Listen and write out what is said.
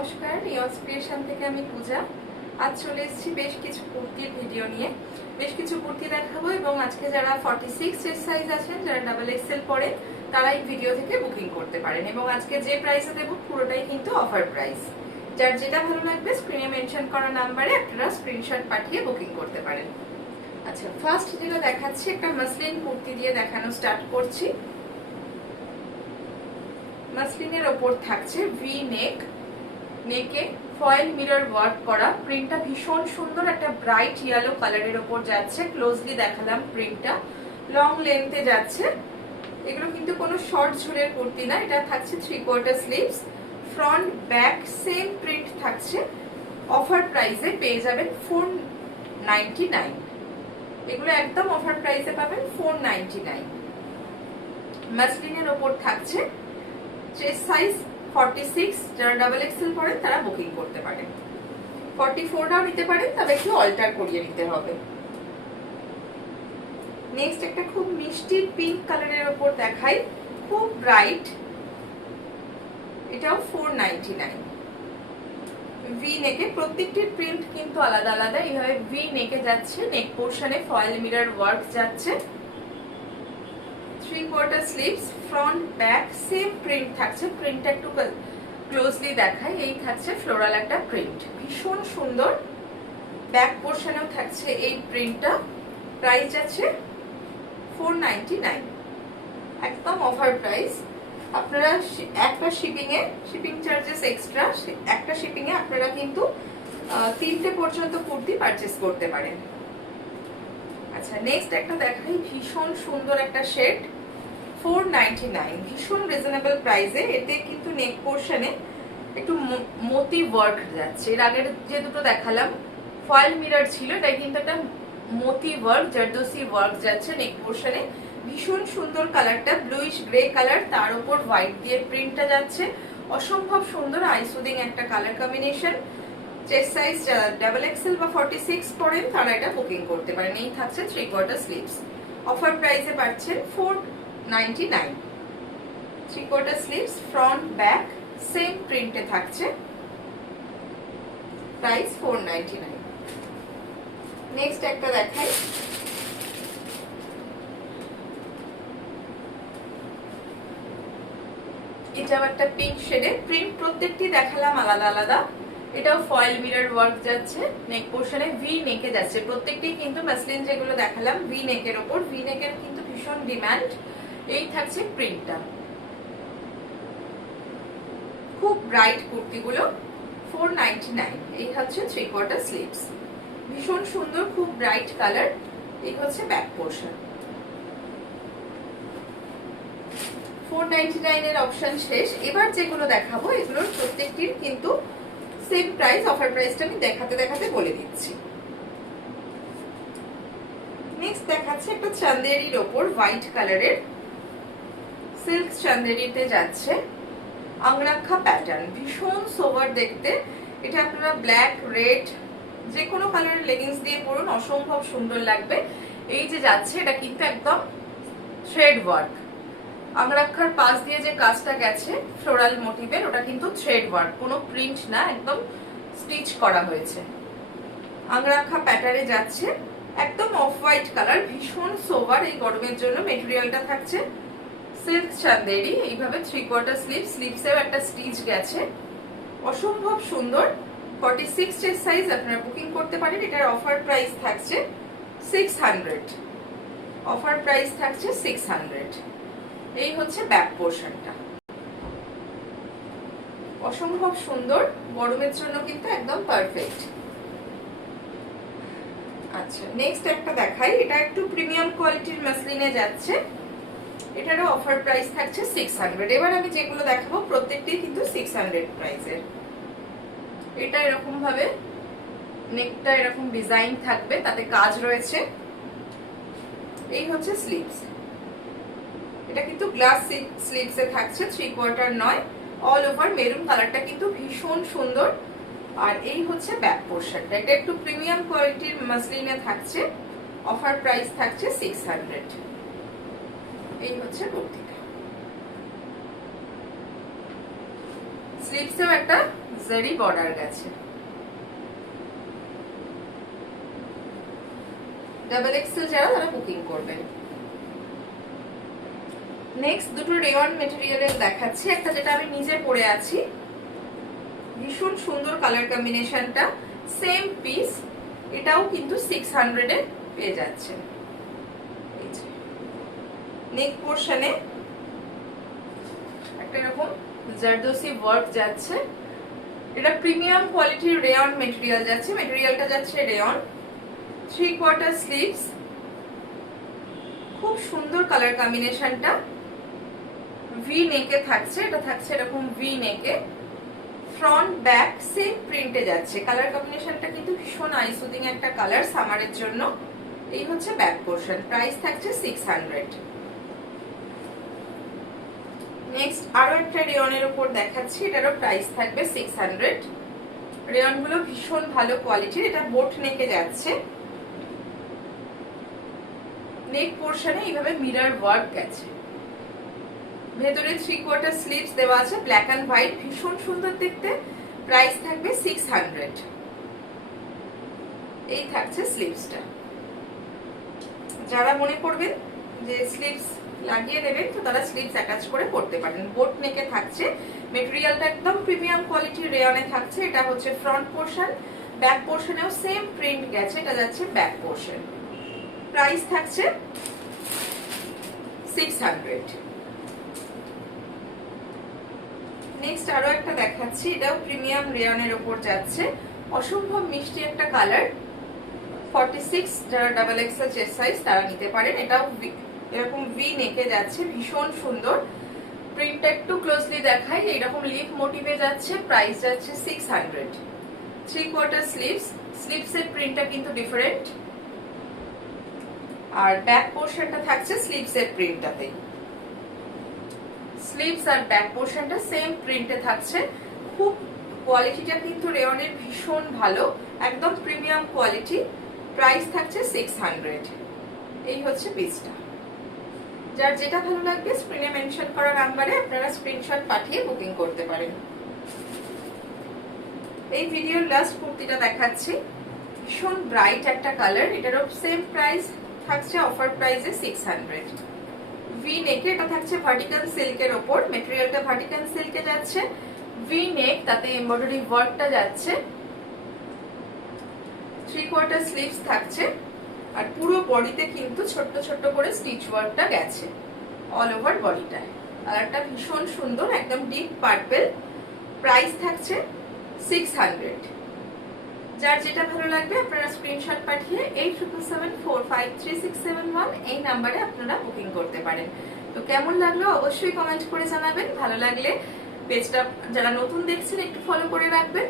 নমস্কার, নিয়স ক্রিয়েশন থেকে আমি পূজা। আজ চলে এসেছি বেশ কিছু কুর্তির ভিডিও নিয়ে। বেশ কিছু কুর্তি দেখাবো এবং আজকে যারা 46 চেস্ট সাইজ আছেন, যারা ডাবল এক্সেল পরেন, তারা এই ভিডিও থেকে বুকিং করতে পারেন। এবং আজকে যে প্রাইসে দেবো পুরোটাই কিন্তু অফার প্রাইস। যার যেটা ভালো লাগবে স্ক্রিনে মেনশন করা নাম্বারে আপনারা স্ক্রিনশট পাঠিয়ে বুকিং করতে পারেন। আচ্ছা, ফার্স্ট যেটা দেখাচ্ছি একটা মাসলিন কুর্তি দিয়ে দেখানো স্টার্ট করছি। মাসলিনের ওপর থাকছে ভি নেক, নেকে ফয়েল মিরর ওয়ার্ক করা। প্রিন্টটা ভীষণ সুন্দর, একটা ব্রাইট ইয়েলো কালারের ওপর যাচ্ছে। ক্লোজলি দেখালাম প্রিন্টটা, লং লেন্থে যাচ্ছে। এগুলো কিন্তু কোনো শর্ট ঝুলের কুর্তি না, এটা থাকছে 3/4 sleeves. Front back same print থাকছে। অফার প্রাইসে পেয়ে যাবেন 499। এগুলো একদম অফার প্রাইসে পাবেন 499। মাসলিনের ওপর থাকছে চেস্ট সাইজ 46, যারা ডাবল এক্সেল পরেন তারা বুকিং করতে পারেন। 44টাও নিতে পারেন, তবে একটু অল্টার করিয়ে নিতে হবে। নেক্সট একটা খুব মিষ্টি পিঙ্ক কালারের উপর দেখাই, খুব ব্রাইট। এটাও 499। ভি নেকে, প্রত্যেকটির প্রিন্ট কিন্তু আলাদা আলাদা। এইভাবে ভি নেকে যাচ্ছে, নেক পোর্শনে ফয়েল মিরর ওয়ার্ক যাচ্ছে। 3/4 sleeves, front back same print থাকছে। প্রিন্টটা একটু ক্লোজলি দেখাই। এই থাকছে ফ্লোরাল একটা প্রিন্ট, ভীষণ সুন্দর। ব্যাক পোর্শনেও থাকছে এই প্রিন্টটা। প্রাইস যাচ্ছে 499, একদম অফার প্রাইস। আপনারা একটা শিপিং চার্জেস এক্সট্রা, একটা শিপিং এ আপনারা কিন্তু 3টে পর্যন্ত কুর্তি পারচেস করতে পারেন। আচ্ছা, নেক্সট একটা দেখাই, ভীষণ সুন্দর একটা শেড, 499, ভীষণ রিজনেবল প্রাইসে। এতে কিন্তু নেক পোর্শনে একটু মোতি ওয়ার্ক যাচ্ছে। এর আগের যে দুটো দেখালাম ফয়েল মিরর ছিল, এটা কিন্তু একটা মোতি ওয়ার্ক, জারদোসি ওয়ার্ক যাচ্ছে নেক পোর্শনে। ভীষণ সুন্দর কালারটা, ব্লুইশ গ্রে কালার, তার উপর হোয়াইট দিয়ে প্রিন্টটা যাচ্ছে। অসম্ভব সুন্দর আইসুদিং একটা কালার কম্বিনেশন। চেস্ট সাইজ যারা ডাবল এক্সেল বা 46 পরেন তারা এটা বুকিং করতে পারেন। এই থাকছে 3/4 স্লিভস। অফার প্রাইসে পাচ্ছেন 499। 3/4 স্লিভস, ফ্রন্ট ব্যাক সেম প্রিন্টে থাকছে। প্রাইস 499। নেক্সট একটা দেখাই, এটাও একটা পিঙ্ক শেডে। প্রিন্ট প্রত্যেকটি দেখালাম আলাদা আলাদা। এটাও ফয়েল মিরর ওয়ার্ক যাচ্ছে, নেক পোর্শনে ভি নেকে যাচ্ছে। প্রত্যেকটি কিন্তু মাসলিন যেগুলো দেখালাম ভি নেকের ওপর। ভি নেকের কিন্তু ভীষণ ডিমান্ড। এই থাকছে প্রিন্টটা, খুব ব্রাইট কুর্তিগুলো। 499। এই হচ্ছে 3/4 স্লিভস, ভীষণ সুন্দর, খুব ব্রাইট কালার। এই হচ্ছে ব্যাক পোর্শন। 499 এর অপশন শেষ। এবার যেগুলো দেখাবো এগুলোর প্রত্যেকটির কিন্তু সেম প্রাইস। অফার প্রাইসটা আমি দেখাতে দেখাতে বলে দিচ্ছি। নেক্সট দেখাচ্ছে একটা চান্দেরির ওপর হোয়াইট কালারের, সিল্ক চান্দেরিতে যাচ্ছে। আংরাক্ষা প্যাটার্ন, ভীষণ সোভার দেখতে। এটা আপনারা ব্ল্যাক, রেড যে কোনো কালারের লেগিংস দিয়ে পরুন, অসম্ভব সুন্দর লাগবে। এই যে যাচ্ছে এটা কিন্তু একদম থ্রেড ওয়ার্ক। আংরাক্ষার পাশ দিয়ে যে কাজটা গেছে ফ্লোরাল মোটিভের, ওটা কিন্তু থ্রেড ওয়ার্ক, কোনো প্রিন্ট না, একদম স্টিচ করা হয়েছে। আংরাক্ষা প্যাটার্নে যাচ্ছে, একদম অফ হোয়াইট কালার, ভীষণ সোভার। এই গরমের জন্য মেটেরিয়ালটা থাকছে সিল্ক চান্দেরি। এইভাবে 3/4 স্লিভ, স্লিভসেও একটা স্টিচ গেছে, অসম্ভব সুন্দর। 46 চেস্ট সাইজ আপনারা বুকিং করতে পারেন। এটার অফার প্রাইস থাকছে 600। অফার প্রাইস থাকছে 600। এই হচ্ছে ব্যাক পোর্শনটা, অসম্ভব সুন্দর, গরমের জন্য কিন্তু একদম পারফেক্ট। আচ্ছা, নেক্সট একটা দেখাই, এটা একটু প্রিমিয়াম কোয়ালিটির মাসলিনে যাচ্ছে। এটারও অফার প্রাইস থাকছে 600। এবার আমি যেগুলো দেখাবো প্রত্যেকটি কিন্তু 600 প্রাইসের। এটা এরকম ভাবে নেকটা এরকম ডিজাইন থাকবে, তাতে কাজ রয়েছে। এই হচ্ছে স্লিভস, এটা কিন্তু গ্লাস স্লিভসে থাকছে, 3/4 নয়। অল ওভার মেরুন কালারটা কিন্তু ভীষণ সুন্দর। আর এই হচ্ছে ব্যাক পোর্শনটা, এটা একটু প্রিমিয়াম কোয়ালিটির মাসলিনে থাকছে। অফার প্রাইস থাকছে 600। এই হচ্ছে কুর্তিটা। স্লিভসেও একটা জারি বর্ডার গেছে। ডাবল এক্সেল যারা তারা বুকিং করবেন। নেক্সট দুটো রেয়ন মেটেরিয়ালের দেখাচ্ছি, একটা যেটা আমি নিজে পরে আছি, ভীষণ সুন্দর কালার কম্বিনেশনটা, সেম পিস, এটাও কিন্তু 600 এ পেয়ে যাচ্ছে। নেক পোর্শনে একটা এরকম জারদোসি ওয়ার্ক যাচ্ছে, এটা প্রিমিয়াম কোয়ালিটির রেয়ন মেটেরিয়াল যাচ্ছে, মেটেরিয়ালটা যাচ্ছে রেয়ন, 3/4 স্লিভস, খুব সুন্দর কালার কম্বিনেশনটা, ভি নেকে থাকছে, এটা থাকছে এরকম ভি নেকে, ফ্রন্ট ব্যাক সেম প্রিন্টে যাচ্ছে, কালার কম্বিনেশনটা কিন্তু ভীষণ আই সুদিং একটা কালার সামারের জন্য। এই হচ্ছে ব্যাক পোর্শন, প্রাইস থাকছে 600। নেক্সট আরো একটা রেয়নের উপর দেখাচ্ছি, এটারও প্রাইস থাকবে 600। রেয়ন গুলো ভীষণ ভালো কোয়ালিটির, এটা বোট নেকে যাচ্ছে, নেক পোর্শনে এইভাবে মিরর ওয়ার্ক গেছে, ভেতরে 3/4 স্লিভস দেওয়া আছে, ব্ল্যাক এন্ড হোয়াইট, ভীষণ সুন্দর দেখতে, প্রাইস থাকবে 600। এই থাকছে স্লিভসটা, যারা মনে করবেন যে স্লিভস লাগিয়ে দেবেন তো তারা স্লিভস অ্যাটাচ করে পড়তে পারেন। বোট নেকে থাকছে, মেটেরিয়ালটা একদম প্রিমিয়াম কোয়ালিটির রেয়নে থাকছে, এটা হচ্ছে ফ্রন্ট পোর্শন, ব্যাক পোর্শনেও সেম প্রিন্ট গেছে, এটা যাচ্ছে ব্যাক পোর্শন, প্রাইস থাকছে 600। নেক্সট আরো একটা দেখাচ্ছি, এটাও প্রিমিয়াম রেয়নের উপর যাচ্ছে, অসম্ভব মিষ্টি একটা কালার, 46 যারা ডাবল এক্সেল চেস্ট সাইজ তারা নিতে পারেন। এটাও এরকম ভি নেকে যাচ্ছে, ভীষণ সুন্দর, প্রিন্টটা একটু ক্লোজলি দেখাই, এইরকম লিফ মোটিভে যাচ্ছে, প্রাইস যাচ্ছে 600। 3/4 স্লিভস, স্লিভসের প্রিন্টটা কিন্তু ডিফারেন্ট, আর ব্যাক পোর্শনটা থাকছে স্লিভসের প্রিন্টটাতেই, স্লিভস আর ব্যাক পোর্শনটা সেম প্রিন্টে থাকছে, খুব কোয়ালিটিটা কিন্তু রেয়নের ভীষণ ভালো, একদম প্রিমিয়াম কোয়ালিটি, প্রাইস থাকছে 600। এই হচ্ছে পিসটা, যার যেটা ভালো লাগবে স্ক্রিনে মেনশন করা নাম্বারে আপনারা স্ক্রিনশট পাঠিয়ে বুকিং করতে পারেন। এই ভিডিওর লাস্ট কুর্তিটা দেখাচ্ছি, ভীষণ ব্রাইট একটা কালার, এটারও সেম প্রাইস থাকছে অফার প্রাইসে 600। ভি নেক, এটা থাকছে ভার্টিক্যাল সিল্কের ওপর, মেটেরিয়ালটা ভার্টিক্যাল সিল্কে যাচ্ছে, ভি নেক, তাতে এমব্রয়ডারি ওয়ার্কটা যাচ্ছে, 3/4 স্লিভস থাকছে, আর পুরো বডিতে কিন্তু ছোট্ট ছোট্ট করে স্টিচ ওয়ার্কটা গেছে অল ওভার বডিটায়, কালারটা ভীষণ সুন্দর, একদম ডিপ পার্পল, প্রাইস থাকছে 600। যার যেটা ভালো লাগবে আপনারা স্ক্রিনশট পাঠিয়ে 8777453671 এই নাম্বারে আপনারা বুকিং করতে পারেন। তো কেমন লাগলো অবশ্যই কমেন্ট করে জানাবেন, ভালো লাগলে পেজটা যারা নতুন দেখছেন একটু ফলো করে রাখবেন।